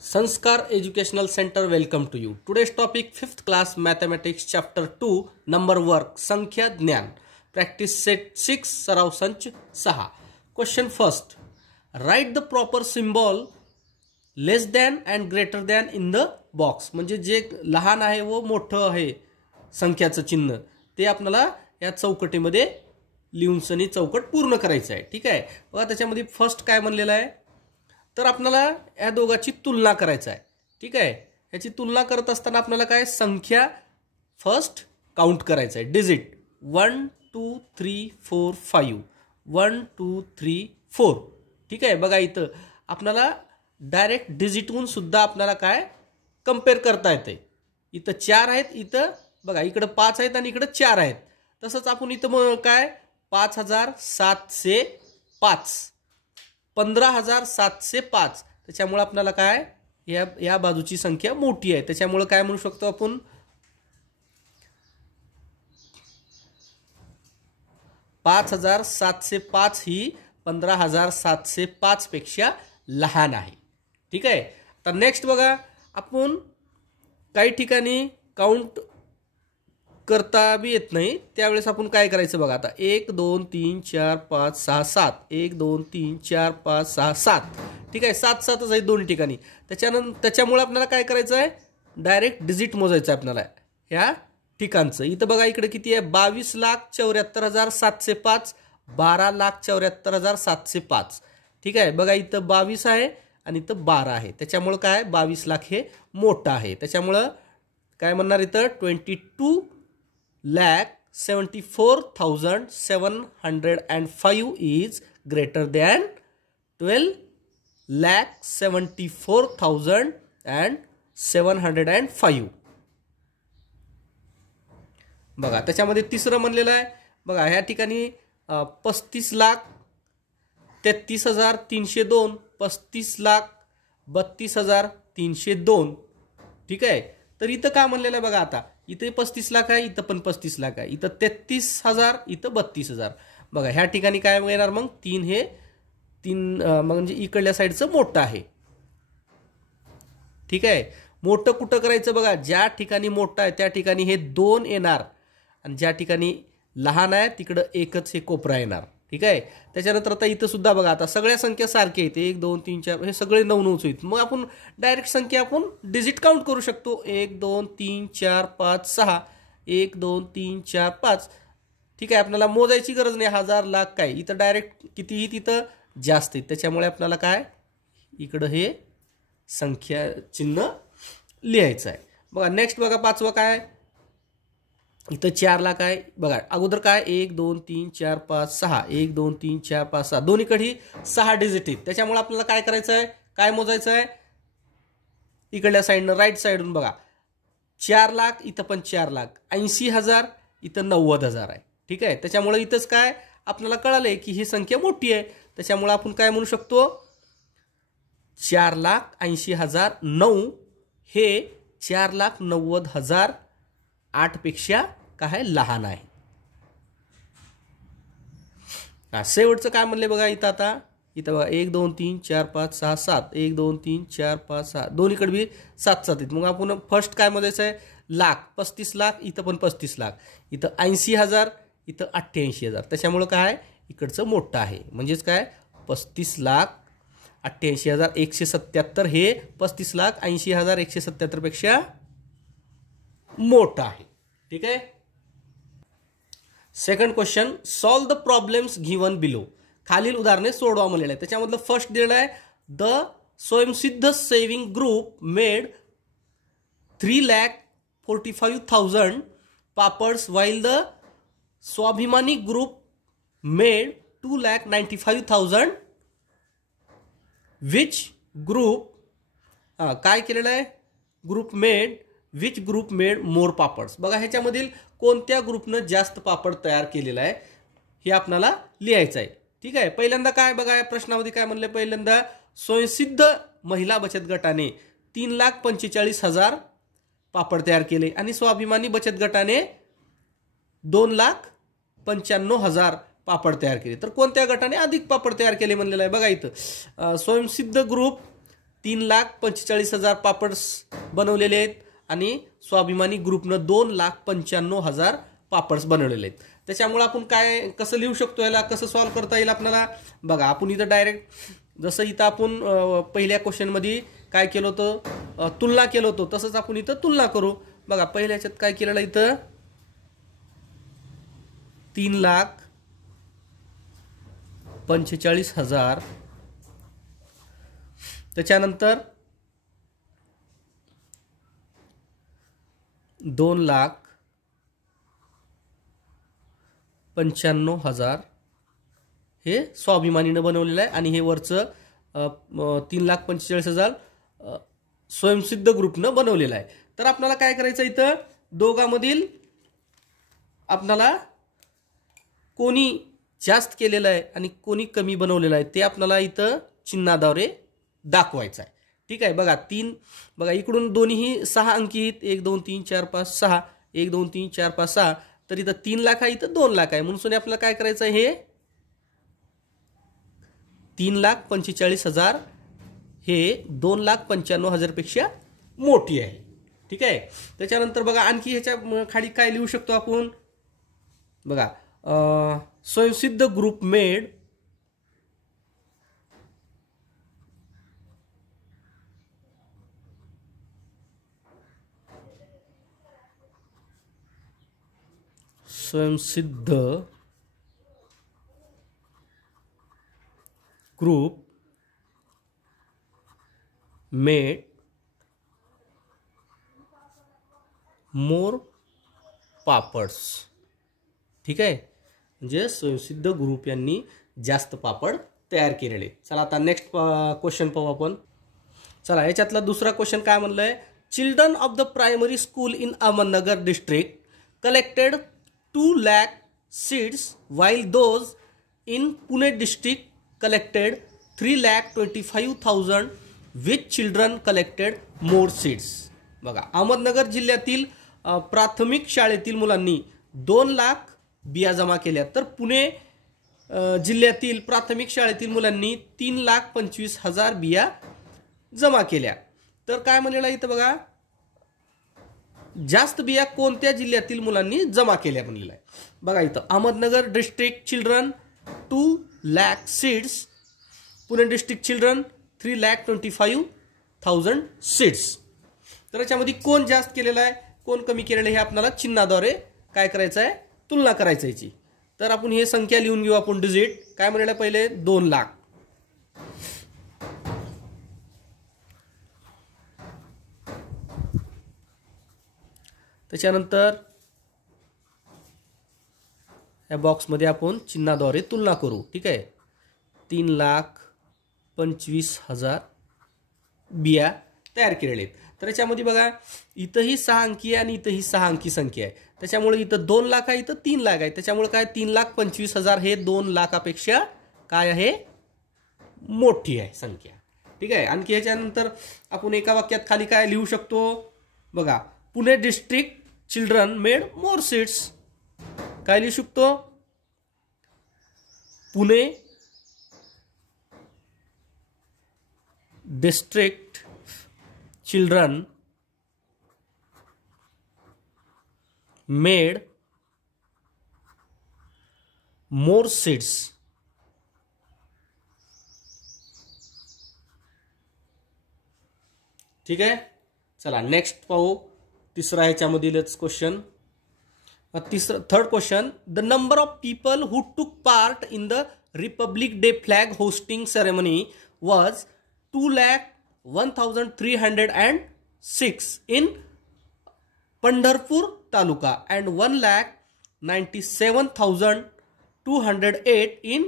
Sanskar Educational Center welcome to you. Today's topic 5th class mathematics chapter 2 number work संख्या ज्ञान practice set 6 सराव संच 6. Question first. Write the proper symbol less than and greater than in the box. म्हणजे जे लहान आहे व मोठं आहे संख्याचं चिन्ह ते आपल्याला या चौकटीमध्ये लिहून सनी चौकट पूर्ण करायचं आहे. ठीक आहे. बघा त्याच्यामध्ये फर्स्ट काय म्हणलेलं आहे तर आपल्याला या दोघांची तुलना करायचं आहे. ठीक आहे. याची तुलना करत असताना आपल्याला काय संख्या फर्स्ट काउंट करायचं आहे डिजिट 1 2 3 4 5 1 2 3 4. ठीक आहे. बघा इथं आपल्याला डायरेक्ट डिजिटहून सुद्धा आपल्याला काय कंपेअर करता येते. इथं 4 आहेत, इथं बघा इकडं 5 आहेत आणि इकडं 4 आहेत. तसंच आपण इथं काय 5705 15705 त्याच्यामुळे आपल्याला काय या बाजूची संख्या मोठी आहे त्याच्यामुळे काय म्हणू शकतो आपण 5705 ही 15705 पेक्षा लहान आहे. ठीक आहे. तर नेक्स्ट बघा आपण काही ठिकाणी काउंट करता भी येत नाही त्यावेळेस आपण काय करायचं बघा आता 1 2 3 4 5 6 7 1 2 3 4 5 6 7. ठीक आहे. 7 7च आहे दोन ठिकाणी त्याच्यामुळे आपल्याला काय करायचं आहे डायरेक्ट डिजिट मोजायचं आहे आपल्याला ह्या ठिकाणचं. इथं बघा इकडे किती आहे 22,74,705 12,74,705. ठीक आहे. बघा इथं 22 आहे आणि इथं 12 आहे त्याच्यामुळे काय 22 लाख हे मोठं आहे त्याच्यामुळं काय म्हणणार इथं 22,74,705 is greater than 12,74,705. बघा त्याच्यामध्ये तिसरं म्हणलेलं आहे बघा ह्या ठिकाणी 35,33,302 35,32,302. ठीक आहे. तर इथं काय म्हणलेलं आहे बघा आता इथे 35 लाख आहे इथं पण 35 लाख आहे इथं 33,000 इथं 32,000. बघा ह्या ठिकाणी काय येणार मग 3 हे 3 म्हणजे इकडल्या साईडचं मोठं आहे. ठीक आहे. मोठं कुठं करायचं बघा ज्या ठिकाणी मोठं आहे त्या ठिकाणी हे 2 येणार आणि ज्या ठिकाणी लहान आहे तिकडं एकच हे कोपरा येणार. ठीक आहे. त्याच्यानंतर आता इथं सुद्धा बघा आता सगळ्या संख्या सारख्या आहेत 1 2 3 4 हे सगळे 9 9 आहेत. मग आपण डायरेक्ट संख्या आपण डिजिट काउंट करू शकतो 1 2 3 4 5 6 1 2 3 4 5. ठीक आहे. आपल्याला मोजायची गरज नाही हजार लाख काय इथं डायरेक्ट कितीही तिथं जास्त आहेत त्याच्यामुळे आपल्याला काय इकडं हे संख्या चिन्ह लिहायचं आहे. बघा नेक्स्ट बघा पाचवा काय इथं 4 लाख आहे बघा अगोदर काय 1 2 3 4 5 6 1 2 3 4 5 6 दोन्हीकडे 6 डिजिट आहेत त्याच्यामुळे आपल्याला काय करायचं आहे काय मोजायचं आहे इकडल्या साईडनं राईट साईडून बघा 4 लाख इथं पण 4 लाख 80,000 इथं 90,000 आहे. ठीक आहे. त्याच्यामुळे इथंच काय आपल्याला कळालंय की ही संख्या मोठी आहे त्याच्यामुळे आपण काय म्हणू शकतो 4,80,009 हे 4,90,008 पेक्षा काय लहान आहे. शेवटचं काय म्हणले बघा इथं आता इथं बघा 1 2 3 4 5 6 7 1 2 3 4 5 6 दोन्हीकडे बी 7 7 आहेत. मग आपण फर्स्ट काय मोजायचं आहे लाख 35 लाख इथं पण 35 लाख इथं 80,000 इथं 88,000 त्याच्यामुळं काय इकडचं मोठं आहे म्हणजेच काय 35,88,177 हे 35,80,177 पेक्षा मोठं आहे. ठीक आहे. Second question solve the problems given below. खालील उदाहरणे सोडवा म्हणलेलं आहे. त्याच्यामधलं फर्स्ट दिलेलं आहे the Swayamsiddha saving group made 3,45,000 papads while the Swabhimani group made 2,95,000. Which group काय केलेलं आहे group made which group made more papads. बघा ह्याच्यामधील कोणत्या ग्रुपनं जास्त पापड तयार केलेला आहे हे आपल्याला लिहायचं आहे. ठीक आहे. पहिल्यांदा काय बघा या प्रश्नामध्ये काय म्हणलं पहिल्यांदा स्वयंसिद्ध महिला बचत गटाने 3,45,000 पापड तयार केले आणि स्वाभिमानी बचत गटाने 2,95,000 पापड तयार केले. तर कोणत्या गटाने अधिक पापड तयार केले म्हणलेलं आहे बघा इथं स्वयंसिद्ध ग्रुप 3,45,000 पापड्स बनवलेले आहेत आणि स्वाभिमानी ग्रुपनं 2,95,000 पापड्स बनवलेले आहेत. त्याच्यामुळे आपण काय कसं लिहू शकतो, याला कसं सॉल्व्ह करता येईल आपल्याला बघा. आपण इथं डायरेक्ट जसं इथं आपण पहिल्या क्वेश्चनमध्ये काय केलं होतं, तुलना केलं होतं, तसंच आपण इथं तुलना करू. बघा पहिल्या ह्याच्यात काय केलेलं इथं 3,45,000, त्याच्यानंतर 2,95,000 हे स्वाभिमानीनं बनवलेलं आहे आणि हे वरचं 3,45,000 स्वयंसिद्ध ग्रुपनं बनवलेलं आहे. तर आपल्याला काय करायचं इथं दोघांमधील आपल्याला कोणी जास्त केलेलं आहे आणि कोणी कमी बनवलेलं आहे ते आपल्याला इथं चिन्हाद्वारे दाखवायचं आहे. ठीक आहे. बघा इकडून दोन्हीही 6 अंकी आहेत, 1 2 3 4 5 6, 1 2 3 4 5 6. तर इथं 3 लाख आहे, इथं 2 लाख आहे. म्हणून आपल्याला काय करायचं आहे, हे 3,45,000 हे 2,95,000 पेक्षा मोठी आहे. ठीक आहे. त्याच्यानंतर बघा आणखी ह्याच्या खाली काय लिहू शकतो आपण बघा, Swayamsiddha group made Swayamsiddha group made more papads. ठीक आहे. म्हणजे स्वयंसिद्ध ग्रुप यांनी जास्त पापड तयार केलेले. चला आता नेक्स्ट क्वेश्चन पाहू आपण. चला याच्यातला दुसरा क्वेश्चन काय म्हणलंय, children of the primary school in Ahmednagar district collected 2 lakh seeds while those in Pune district collected 3,25,000. which children collected more seeds. बघा अहमदनगर जिल्ह्यातील प्राथमिक शाळेतील मुलांनी 2 लाख बिया जमा केल्या, तर पुणे जिल्ह्यातील प्राथमिक शाळेतील मुलांनी 3,25,000 बिया जमा केल्या. तर काय म्हणलेलं इथं बघा, जास्त बिया कोणत्या जिल्ह्यातील मुलांनी जमा केल्या म्हणलेलं आहे. बघा इथं Ahmednagar district children 2 lakh seeds, Pune district children 3,25,000 seeds. तर याच्यामध्ये कोण जास्त केलेलं आहे कोण कमी केलेलं आहे हे आपल्याला चिन्हाद्वारे काय करायचं आहे, तुलना करायची याची. तर आपण हे संख्या लिहून घेऊ आपण डिजिट. काय म्हणाले पहिले 2 लाख, त्याच्यानंतर या बॉक्समध्ये आपण चिन्हाद्वारे तुलना करू. ठीक आहे. 3,25,000 बिया तयार केलेले आहेत. तर याच्यामध्ये बघा इथंही 6 अंकी आहे आणि इथंही 6 अंकी संख्या आहे. त्याच्यामुळे इथं 2 लाख आहे, इथं 3 लाख आहे. त्याच्यामुळे काय 3,25,000 हे 2 लाखापेक्षा काय आहे, मोठी आहे संख्या. ठीक आहे. आणखी ह्याच्यानंतर आपण एका वाक्यात खाली काय लिहू शकतो बघा, Pune district children made more seeds. काय लिहू शकतो, Pune district children made more seeds. ठीक आहे. चला नेक्स्ट पाहू तिसरा ह्याच्यामधीलच question. Third question, the number of people who took part in the republic day flag hosting ceremony was 2,01,306 in Pandharpur taluka and 1,97,208 in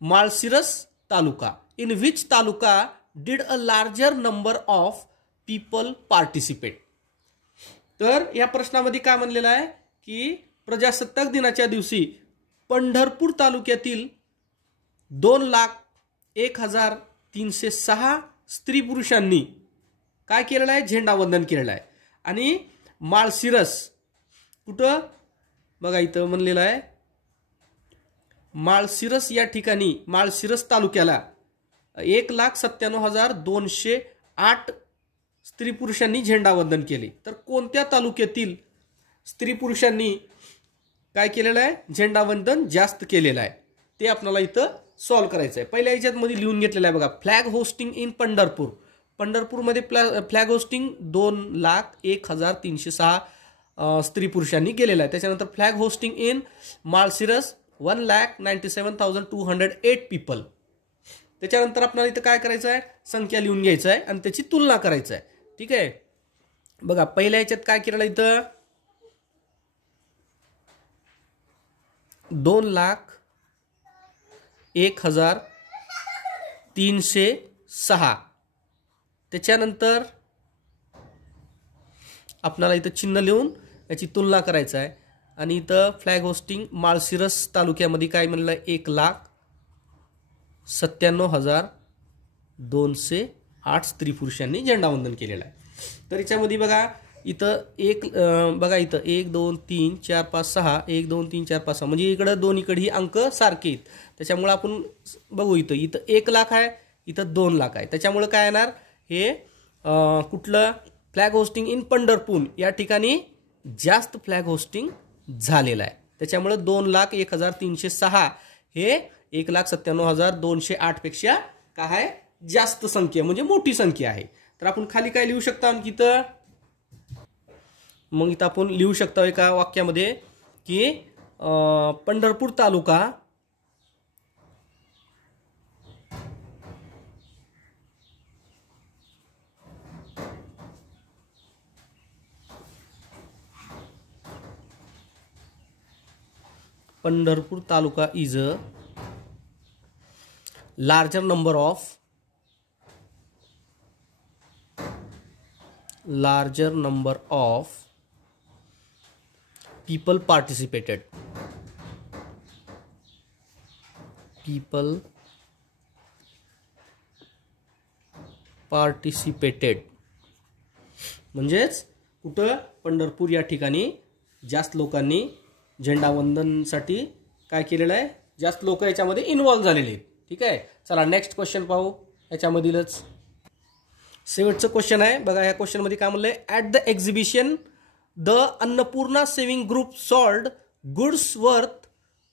Malsiras taluka. In which taluka did a larger number of people participate? तर या प्रश्नामध्ये काय म्हणलेलं आहे की प्रजासत्ताक दिनाच्या दिवशी पंढरपूर तालुक्यातील 2,01,306 स्त्री पुरुषांनी काय केलेलं आहे, झेंडावंदन केलेलं आहे. आणि माळशिरस कुठं बघा इथं म्हणलेलं आहे, माळशिरस या ठिकाणी माळशिरस तालुक्याला 1,97,208 स्त्री पुरुषांनी झेंडावंदन केले. तर कोणत्या तालुक्यातील स्त्री पुरुषांनी काय केलेलं आहे, झेंडावंदन जास्त केलेलं आहे, ते आपल्याला इथं सॉल्व्ह करायचं आहे. पहिल्या याच्यात मध्ये लिहून घेतलेलं आहे बघा, फ्लॅग होस्टिंग इन पंढरपूर. पंढरपूरमध्ये फ्लॅग होस्टिंग 2,01,306 स्त्री पुरुषांनी केलेलं आहे. त्याच्यानंतर flag hosting in Malshiras 1,97,208 people. त्याच्यानंतर आपल्याला इथं काय करायचं आहे, संख्या लिहून घ्यायचं आहे आणि त्याची तुलना करायचं आहे. ठीक आहे, बघा पहिल्या याच्यात काय केलेलं इथं 2,01,306. त्याच्यानंतर आपल्याला इथं चिन्ह लिहून याची तुलना करायचं आहे. आणि इथं फ्लॅग होस्टिंग माळशिरस तालुक्यामध्ये काय म्हणलं, 1,97,208 स्त्री पुरुषांनी झेंडावंदन केलेलं आहे. तर याच्यामध्ये बघा इथं बघा इथं 1 2 3 4 5 6 1 2 3 4 5 6 म्हणजे इकडं दोन्हीकडे अंक सारखे आहेत. त्याच्यामुळे आपण बघू इथं 1 लाख आहे, इथं 2 लाख आहे. त्याच्यामुळे काय येणार, हे कुठलं फ्लॅग होस्टिंग इन पंढरपूर या ठिकाणी जास्त फ्लॅग होस्टिंग झालेलं आहे. त्याच्यामुळे 2,01,306 हे 1,97,208 पेक्षा काय आहे, जास्त संख्या म्हणजे मोठी संख्या आहे. तर आपण खाली काय लिहू शकता की इथं, मग इथं आपण लिहू शकता एका वाक्यामध्ये की पंढरपूर तालुका is a larger number of people participated. म्हणजेच कुठं पंढरपूर या ठिकाणी जास्त लोकांनी झेंडावंदनसाठी काय केलेलं आहे, जास्त लोक याच्यामध्ये इन्व्हॉल्व झालेले आहेत. ठीक आहे, चला नेक्स्ट क्वेश्चन पाहू. याच्यामधीलच शेवटचं क्वेश्चन आहे बघा. या क्वेश्चन मध्ये काय म्हणलंय, at the exhibition the Annapurna saving group sold goods worth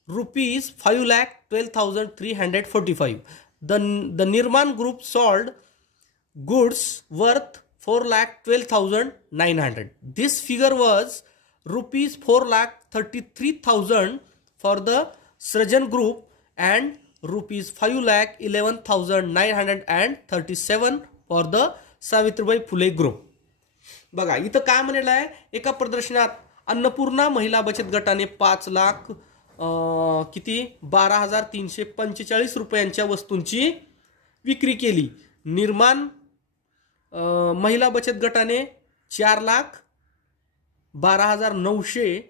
₹5,12,345. The Nirman group sold goods worth ₹4,12,900. This figure was ₹4,33,000 for the Srajan group and ₹5,11,937 for the Savitribai Phule group. बघा इथं काय म्हणलेलं आहे, एका प्रदर्शनात अन्नपूर्णा महिला बचत गटाने 5,12,345 रुपयांच्या वस्तूंची विक्री केली. निर्माण महिला बचत गटाने 4,12,900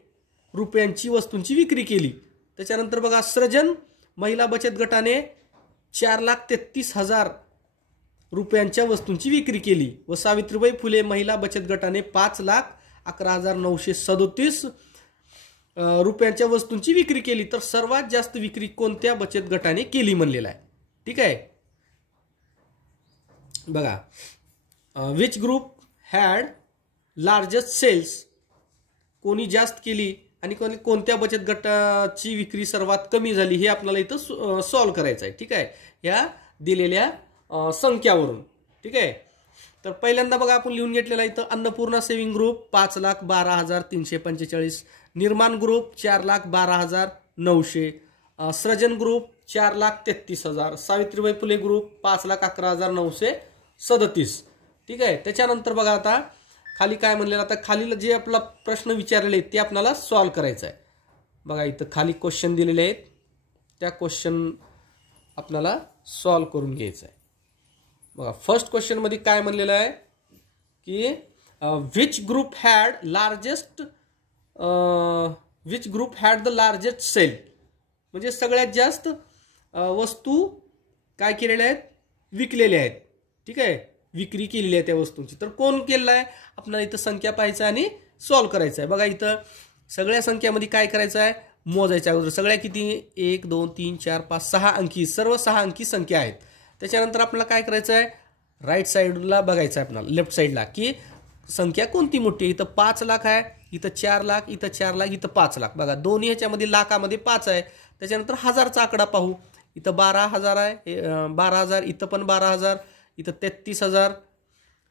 रुपयांची वस्तूंची विक्री केली. त्याच्यानंतर बघा सृजन महिला बचत गटाने 4,33,000 रुपयांच्या वस्तूंची विक्री केली व सावित्रीबाई फुले महिला बचत गटाने 5,11,937 रुपयांच्या वस्तूंची विक्री केली. तर सर्वात जास्त विक्री कोणत्या बचत गटाने केली म्हणलेला आहे. ठीक आहे, बघा which group had largest sales, कोणी जास्त केली आणि कोणत्या बचत गटाची विक्री सर्वात कमी झाली हे आपल्याला इथं सॉल्व्ह करायचं आहे. ठीक आहे, या दिलेल्या संख्यावरून. ठीक आहे, तर पहिल्यांदा बघा आपण लिहून घेतलेला इथं अन्नपूर्णा सेव्हिंग ग्रुप 5,12,345, निर्माण ग्रुप 4,12,900, सृजन ग्रुप 4,33,000, सावित्रीबाई फुले ग्रुप 5,11,937. ठीक आहे, त्याच्यानंतर बघा आता खाली काय म्हणलेलं, आता खाली जे आपला प्रश्न विचारलेले आहेत ते आपल्याला सॉल्व्ह करायचं आहे. बघा इथं खाली क्वेश्चन दिलेले आहेत, त्या क्वेश्चन आपल्याला सॉल्व्ह करून घ्यायचं आहे. बघा फर्स्ट क्वेश्चन मध्ये काय म्हणलेलं आहे की which group had the largest sale, म्हणजे सगळ्यात जास्त वस्तू काय केलेल्या आहेत, विकलेल्या आहेत. ठीक आहे, विक्री केलेली आहे त्या वस्तूंची. तर कोण केलेलं आहे, आपल्याला इथं संख्या पाहायचं आणि सॉल्व्ह करायचं आहे. बघा इथं सगळ्या संख्यामध्ये काय करायचं आहे, मोजायच्या अगोदर सगळ्या किती 1 2 3 4 5 6 अंकी, सर्व 6 अंकी संख्या आहेत. त्याच्यानंतर आपल्याला काय करायचं आहे, राईट साईडला बघायचं आहे आपल्याला, लेफ्ट साईडला, की संख्या कोणती मोठी आहे. इथं 5 लाख आहे, इथं 4 लाख, इथं 4 लाख, इथं 5 लाख. बघा दोन्ही ह्याच्यामध्ये लाखामध्ये 5 आहे. त्याच्यानंतर हजारचा आकडा पाहू. इथं 12,000 आहे, 12,000, इथं पण 12,000, इथं 33,000,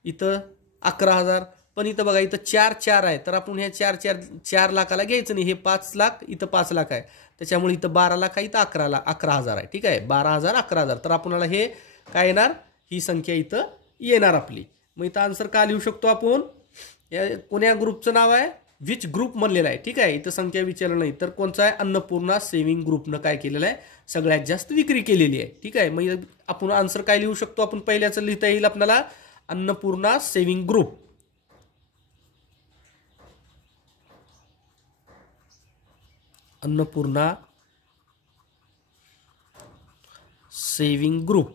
इथं 11,000. पण इथं बघा इथं 4 आहे, तर आपण ह्या 4 लाखाला घ्यायचं नाही. हे 5 लाख, इथं 5 लाख आहे, त्याच्यामुळे इथं 12 लाख आहे, इथं 11,000 आहे. ठीक आहे, 12,000, 11,000. तर आपल्याला हे काय येणार, ही संख्या इथं येणार आपली. मग इथं आन्सर का लिहू शकतो आपण, या कोण्या ग्रुपचं नाव आहे, विच ग्रुप म्हणलेलं आहे. ठीक आहे, इथं संख्या विचारलं नाही, तर कोणचं आहे, अन्नपूर्णा सेव्हिंग ग्रुपनं काय केलेलं आहे, सगळ्यात जास्त विक्री केलेली आहे. ठीक आहे, मग आपण आन्सर काय लिहू शकतो, आपण पहिल्याचं लिहिता येईल आपल्याला, Annapurna saving group. Annapurna saving group.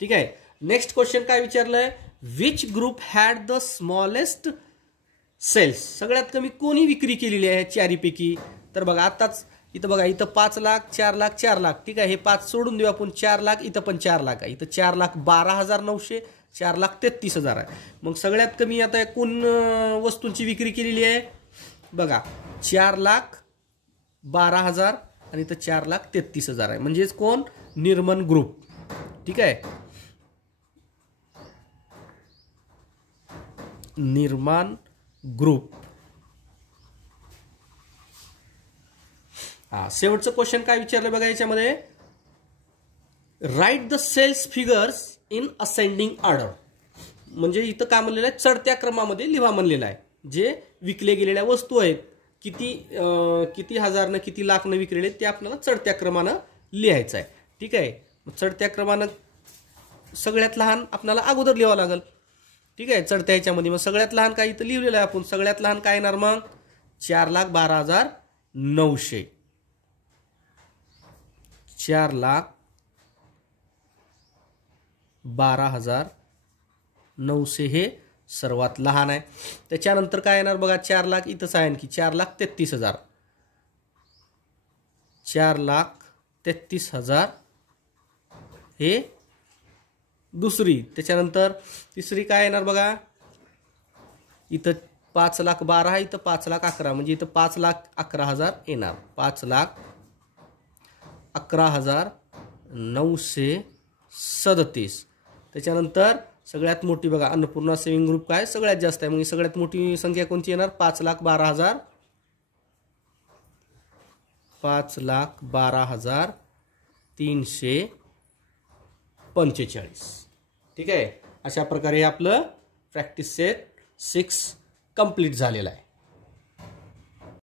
ठीक आहे, नेक्स्ट क्वेश्चन काय विचारलंय, which group had the smallest sales. सगळ्यात कमी कोणी विक्री केलेली आहे चारीपैकी. तर बघा आताच इथं बघा, इथं 5 लाख, 4 लाख, 4 लाख. ठीक आहे, हे 5 सोडून देऊ आपण, 4 लाख, इथं पण 4 लाख आहे, इथं 4,12,900, 4,33,000 आहे. मग सगळ्यात कमी आता कोण वस्तूंची विक्री केलेली आहे, बघा 4,12,000 आणि इथं 4,33,000 आहे. म्हणजेच कोण, निर्मन ग्रुप. ठीक आहे, निर्माण ग्रुप. शेवटचं क्वेश्चन काय विचारलं बघा याच्यामध्ये, right the sales figures in ascending order. म्हणजे इथं काय म्हणलेलं आहे, चढत्या क्रमामध्ये लिहा म्हणलेलं आहे. जे विकले गेलेल्या वस्तू आहेत, किती हजारनं किती लाखनं विकलेले ते आपल्याला चढत्या क्रमानं लिहायचं आहे. ठीक आहे, चढत्या क्रमानं सगळ्यात लहान आपल्याला अगोदर लिहावं लागेल. ठीक आहे, चढत्या ह्याच्यामध्ये मग सगळ्यात लहान काय इथं लिहिलेलं आहे आपण, सगळ्यात लहान काय येणार मग, 4,12,900. 4,12,900 हे सर्वात लहान आहे. त्याच्यानंतर काय येणार बघा, 4 लाख इथंच आहे आणखी, 4,33,000, 4,33,000 हे दुसरी. त्याच्यानंतर तिसरी काय येणार बघा, इथं 5,12,000 आहे, इथं 5,11,000, म्हणजे इथं 5,11,000 येणार, 5,11,937. त्याच्यानंतर सगळ्यात मोठी बघा, अन्नपूर्णा सेव्हिंग ग्रुप काय सगळ्यात जास्त आहे, म्हणजे सगळ्यात मोठी संख्या कोणती येणार, 5,12,000, 5,12,345. ठीक आहे, अशा प्रकारे आपलं प्रॅक्टिस सेट 6 कंप्लीट झालेला आहे.